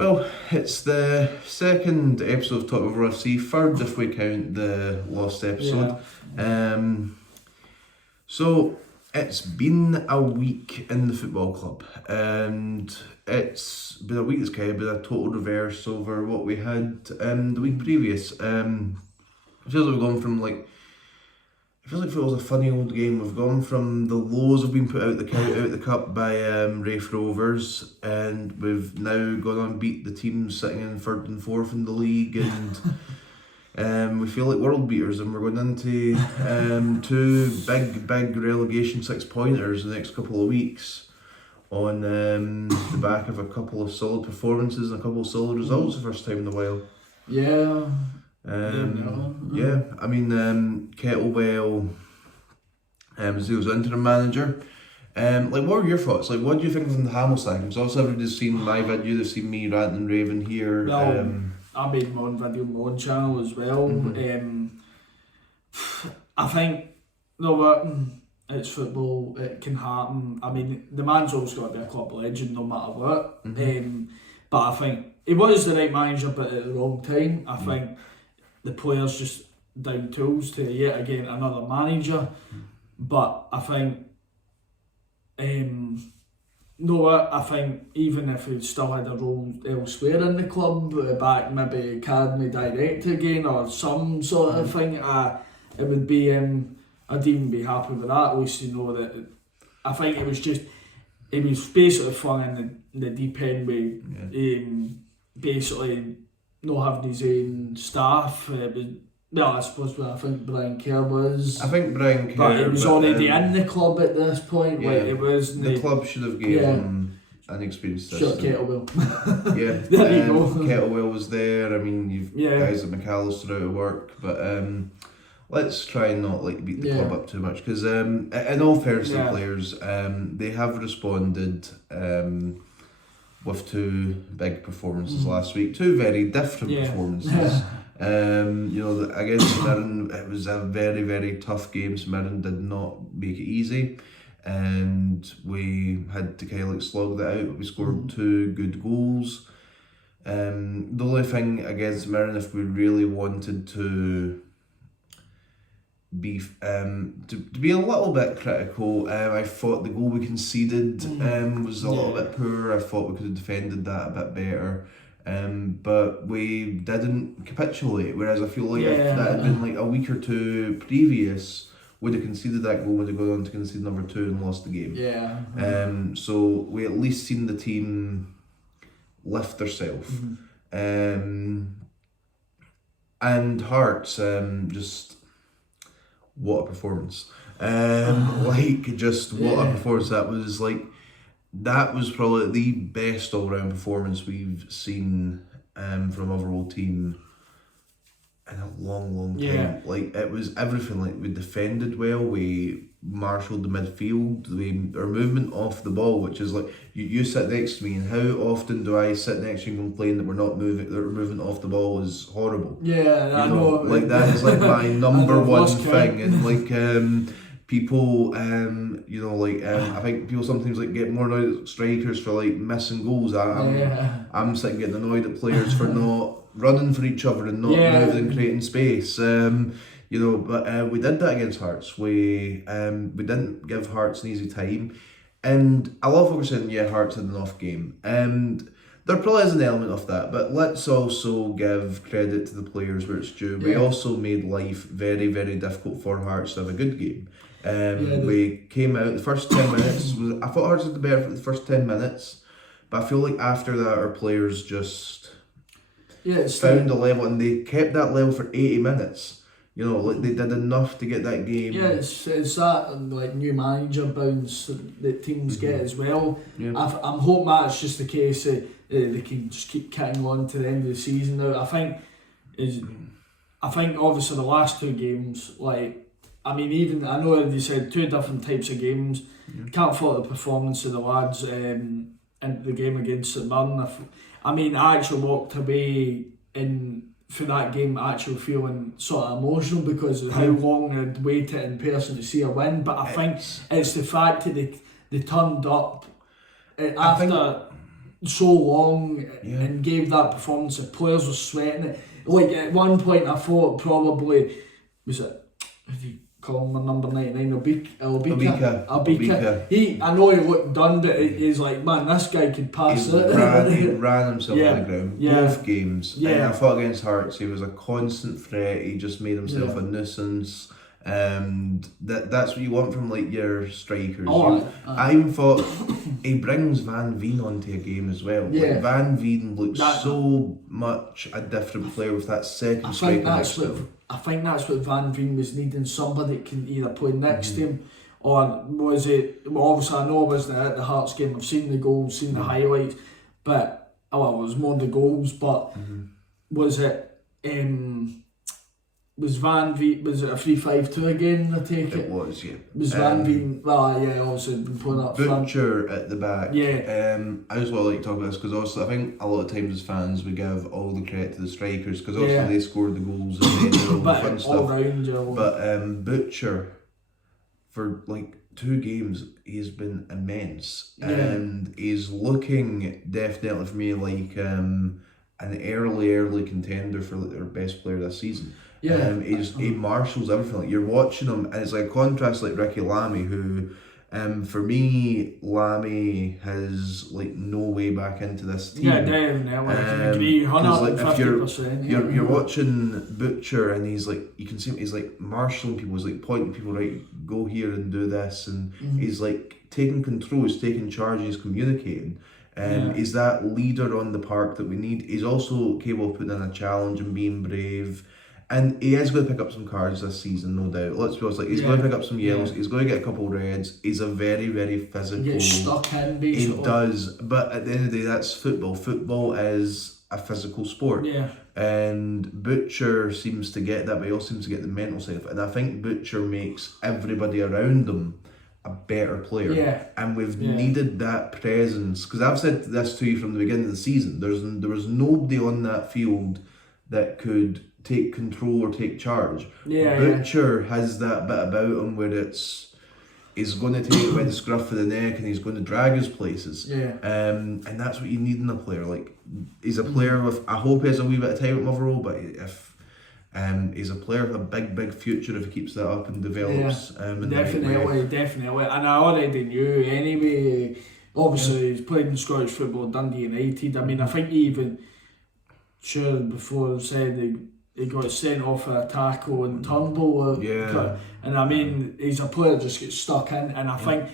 Well, it's the second episode of Talk Over FC, third if we count the lost episode. So it's been a week in the football club, and it's been a week that's kind of been a total reverse over what we had the week previous. It feels like we've gone from it feels like football's a funny old game. We've gone from the lows of being put out the cup by Rafe Rovers, and we've now gone on and beat the teams sitting in third and fourth in the league, and we feel like world beaters, and we're going into two big relegation 6-pointers the next couple of weeks on the back of a couple of solid performances and a couple of solid results the first time in a while. Yeah. I mean, Kettlebell he was interim manager. What were your thoughts? What do you think of the Hamilton? Because also everybody's seen my video, they've seen me ranting and raving here. Well, I made my own video on my own channel as well. I think, it's football, it can happen. I mean, the man's always got to be a club legend no matter what. But I think he was the right manager but at the wrong time. I think the players just down tools to yet again another manager. But I think, I think even if he still had a role elsewhere in the club, back maybe academy director again or some sort of thing, it would be, I'd even be happy with that. At least that I think it was basically flung in the deep end with basically not having his own staff. I suppose I think Brian Kerr was. But he was already in the club at this point. It was the club should have given him an experienced assistant. Kettlewell. There you go. Kettlewell was there. I mean, you've guys at McAllister out of work, but let's try and not beat the club up too much, because in all fairness to the players, they have responded with two big performances last week, two very different performances. Against Mirren, it was a very, very tough game. So Mirren did not make it easy, and we had to kind of slog that out. But we scored two good goals. The only thing against Mirren, if we really wanted to be a little bit critical, I thought the goal we conceded was a little bit poor. I thought we could have defended that a bit better. But we didn't capitulate, whereas I feel like if that had been a week or two previous, we'd have conceded that goal, would have gone on to concede number 2 and lost the game. So we at least seen the team lift themselves. And Hearts, just what a performance. What a performance that was. That was probably the best all-round performance we've seen from a Motherwell team in a long time. It was everything. We defended well, we marshalled the midfield, our movement off the ball, which is you sit next to me, and how often do I sit next to you and complain that we're not moving, that our movement off the ball is horrible? I know. That is my number one thing, and people, I think people sometimes get more annoyed at strikers for missing goals. I'm sitting getting annoyed at players for not running for each other and not moving and creating space. But we did that against Hearts. We didn't give Hearts an easy time, and I love what we're saying. Hearts had an off game, and there probably is an element of that, but let's also give credit to the players where it's due. We also made life very, very difficult for Hearts to have a good game. We came out the first 10 minutes. I thought Hearts had the better for the first 10 minutes, but I feel like after that our players just found a level, and they kept that level for 80 minutes. They did enough to get that game. It's that new manager bounce that teams get as well. I'm hoping that's just the case. They can just keep kicking on to the end of the season. Now I think obviously the last two games, I know they said two different types of games. Can't fault the performance of the lads in the game against St Mirren. I actually walked away for that game actually feeling sort of emotional because of how long I'd waited in person to see a win. But I think it's the fact that they turned up after. so long and gave that performance. The players were sweating it. Like at one point, I thought probably was it. If you call him number 99, Obika. I know he looked done, but he's like, man, this guy could pass it. He ran himself on the ground both games. And I thought against Hearts, he was a constant threat. He just made himself a nuisance. That's what you want from like your strikers. I even thought he brings Van Veen onto a game as well. Yeah. Like Van Veen looks so much a different player with that second striker next to him. I think that's what Van Veen was needing, somebody that can either play next to him, or was it, well obviously I know it wasn't at the Hearts game, I've seen the goals, seen the highlights, but, it was more the goals, but was it, was Van Veen, was it a 3-5-2 again, I take it? It was, yeah. Was Van Veen, obviously been playing up front. Butcher at the back. Yeah. I just want to like talk about this because also I think a lot of times as fans we give all the credit to the strikers because also they scored the goals and they did all the fun stuff. But Butcher, for like 2 games, he's been immense. And he's looking definitely for me like an early contender for like their best player this season. He marshals everything. Like you're watching him, and it's like a contrast like Ricky Lamy, who, for me, Lamy has like no way back into this team. Yeah, definitely. I can agree, 150%. You're watching Butcher, and he's like, you can see him. He's like marshalling people. He's like pointing people, right, go here and do this, and he's like taking control. He's taking charge. He's communicating. He's that leader on the park that we need. He's also capable of putting in a challenge and being brave. And he is going to pick up some cards this season, no doubt. Let's be honest, like he's going to pick up some yellows. He's going to get a couple of reds. He's a very, very physical. He gets stuck in, basically. He does, but at the end of the day, that's football. Football is a physical sport. Yeah. And Butcher seems to get that, but he also seems to get the mental side of it. And I think Butcher makes everybody around him a better player. Yeah. And we've needed that presence because I've said this to you from the beginning of the season. There was nobody on that field that could take control or take charge. Butcher has that bit about him where he's going to take it by the scruff of the neck and he's going to drag his places. And that's what you need in a player. Like he's a player with, I hope he has a wee bit of time at Motherwell, but if he's a player with a big future if he keeps that up and develops. Definitely. And I already knew anyway. Obviously, he's played in Scottish football, Dundee United. I mean, I think even before said he got sent off a tackle and Turnbull. And I mean, he's a player that just gets stuck in, and I think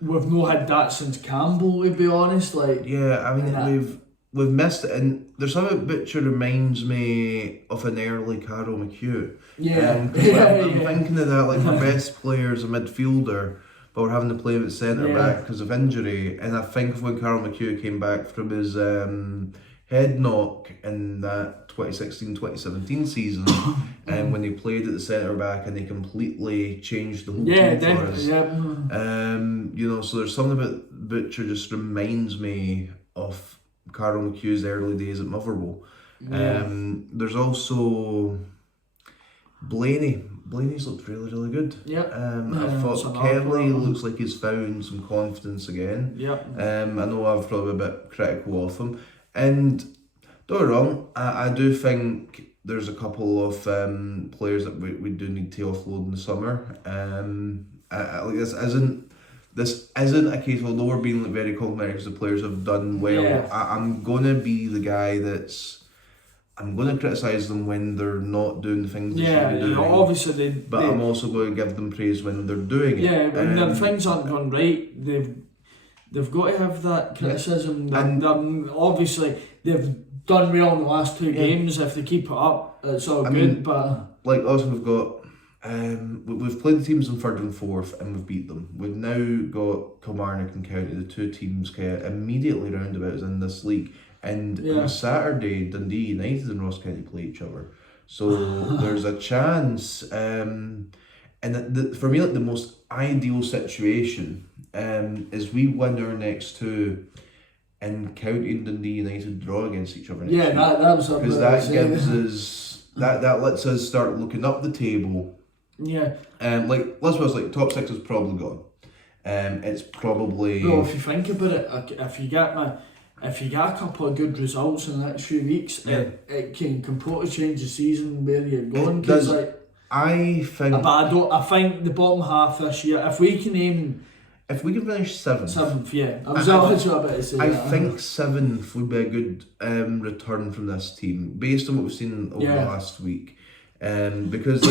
we've not had that since Campbell, to be honest. Like, I mean, we've missed it, and there's something Butcher reminds me of an early Carol McHugh. I'm thinking of that, like our best player's a midfielder, but we're having to play him at centre back because of injury. And I think of when Carol McHugh came back from his head knock in that 2016-2017 season, and when he played at the centre back and he completely changed the whole team for us. So there's something about Butcher just reminds me of Carol McHugh's early days at Motherwell. There's also Blaney. Blaney's looked really good. I thought Kelly looks like he's found some confidence again. I know I've probably a bit critical of him. And don't get me wrong, I do think there's a couple of players that we do need to offload in the summer. This isn't a case, although we're being very complimentary because the players have done well. I'm going to be the guy I'm going to criticise them when they're not doing the things they should be doing. Obviously but I'm also going to give them praise when they're doing it. When their things aren't going right, they've got to have that criticism. And obviously they've done well in the last 2 games. If they keep it up, it's all good. But like also we've got we've played the teams in 3rd and 4th and we've beat them. We've now got Kilmarnock and County, the 2 teams kind of immediately roundabout us in this league. And on Saturday, Dundee United and Ross County play each other. So there's a chance. And for me, like the most ideal situation is we win our next 2 and County and Dundee United draw against each other next week. That was something. Because that gives us, that lets us start looking up the table. Like, let's suppose like top 6 is probably gone. It's probably... Well, if you think about it, if you get me... if you get a couple of good results in the next few weeks, it can completely change the season where you're going. Because I think the bottom half this year, if we can finish seventh, yeah. I was about to say I think seventh would be a good return from this team based on what we've seen over the last week. Because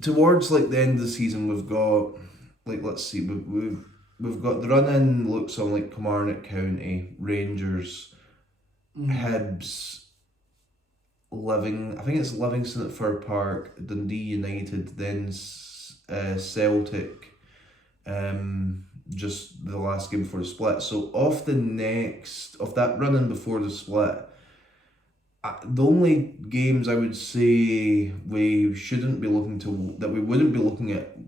towards the end of the season, we've got let's see, we've got the run in looks on Kilmarnock County, Rangers, Hibs, Livingston at Fir Park, Dundee United, then Celtic. Just the last game before the split. So off that run in before the split, the only games I would say we wouldn't be looking at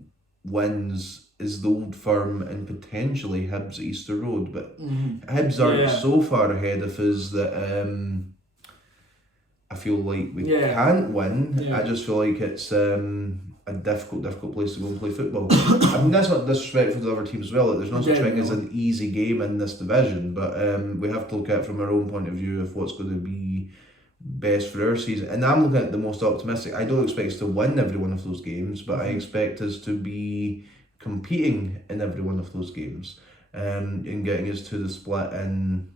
wins is the Old Firm and potentially Hibs at Easter Road, but Hibs aren't so far ahead of us that I feel like we can't win. I just feel like it's a difficult place to go and play football. I mean, that's not disrespectful to other teams as well. There's no such thing as an easy game in this division, but we have to look at it from our own point of view of what's going to be best for our season. And I'm looking at the most optimistic. I don't expect us to win every one of those games, but I expect us to be competing in every one of those games and getting us to the split in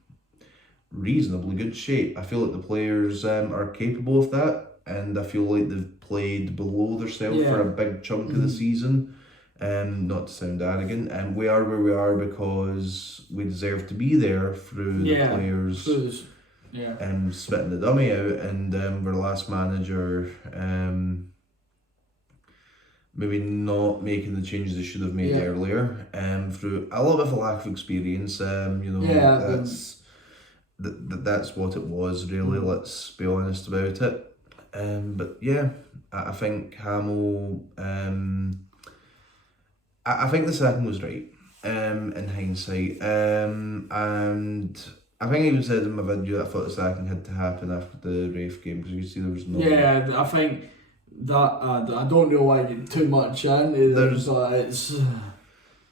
reasonably good shape. I feel like the players are capable of that, and I feel like they've played below themselves for a big chunk of the season. Not to sound arrogant, and we are where we are because we deserve to be there through the players spitting the dummy out, and our last manager maybe not making the changes they should have made earlier, through a little bit of a lack of experience. That's what it was really. Let's be honest about it. But yeah, I think Hamill. I think the second was right. In hindsight, and I think I even said in my video that I thought the sacking had to happen after the Rafe game because you see there was no. Yeah, I think that I don't know why I get too much into this, but it's.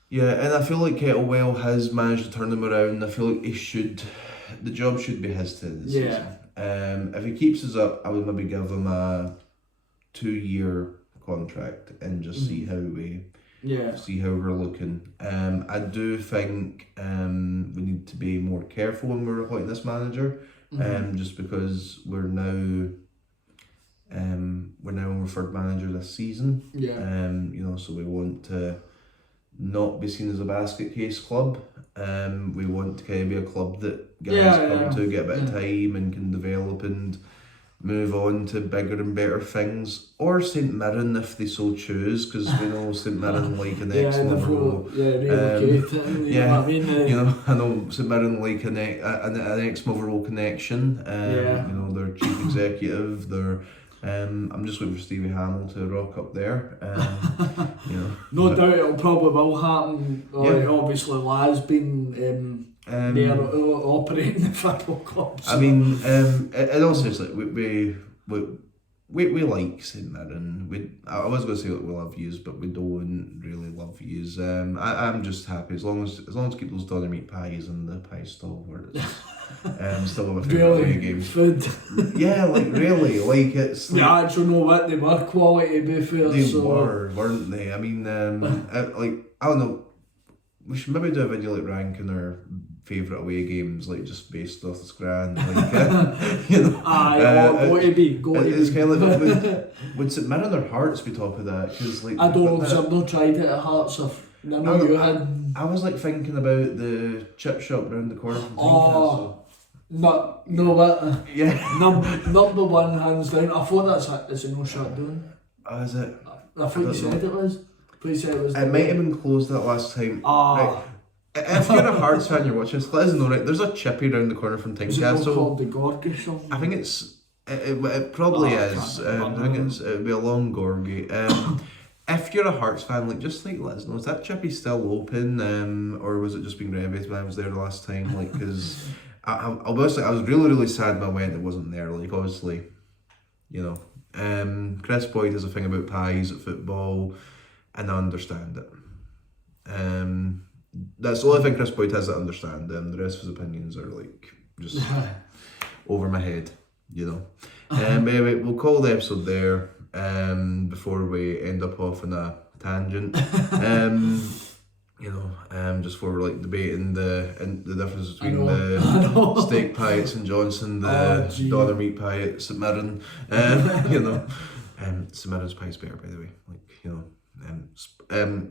Yeah, and I feel like Kettlebell has managed to turn them around. I feel like the job should be his to the season. If he keeps us up, I would maybe give him a 2-year contract and just see how we're looking. I do think we need to be more careful when we're appointing this manager, just because we're now our third manager this season. So we want to not be seen as a basket case club. We want to kind of be a club that guys come to, get a bit of time and can develop and move on to bigger and better things. Or St Mirren if they so choose, because we know St Mirren like an ex-Motherwell. I know St Mirren like an ex-Motherwell connection. Their chief executive, I'm just waiting for Stevie Hamill to rock up there. No doubt it'll probably will happen. Obviously, Laz been there operating the football club. So. I mean, in all seriousness, we like St Mirren. I was going to say that we love yous, but we don't really love yous. I'm just happy as long as keep those doner meat pies in the pie stall where it's still my favourite video game. Food. Yeah, really, it's. We actually know what they were quality. To be fair, they were, weren't they? I mean, I don't know. We should maybe do a video ranking our favourite away games, just based off the scran, go to be. It's kind of like would St Mirren or Hearts be top of that? Because I don't know, because I've not tried it at Hearts. I was thinking about the chip shop round the corner from Tynecastle. Number one, hands down. I thought it's a no shut down. Is it? I thought you said it was. Please say it was. It might have been closed that last time. Right. If you're a Hearts fan, you're watching this, let us know. Right, there's a chippy round the corner from Tynecastle. Is it called the Gorg or something? I think it probably is. I think it'd be a long Gorgie. If you're a Hearts fan, just let us know. Is that chippy still open, or was it just being renovated when I was there the last time? Because I was really, really sad when I went. It wasn't there. Obviously, Chris Boyd has a thing about pies at football, and I understand it. that's the only thing Chris Boyd has to understand. The rest of his opinions are like just over my head, you know. Anyway, we'll call the episode there. Before we end up off on a tangent. You know, just for like debating the difference between the steak pie at St Johnson, the doner meat pie at St Mirren. You know, St Mirren's pie is better, by the way. Like, you know,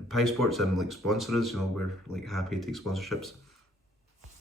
Pie Sports like sponsor us. You know, we're like happy to take sponsorships.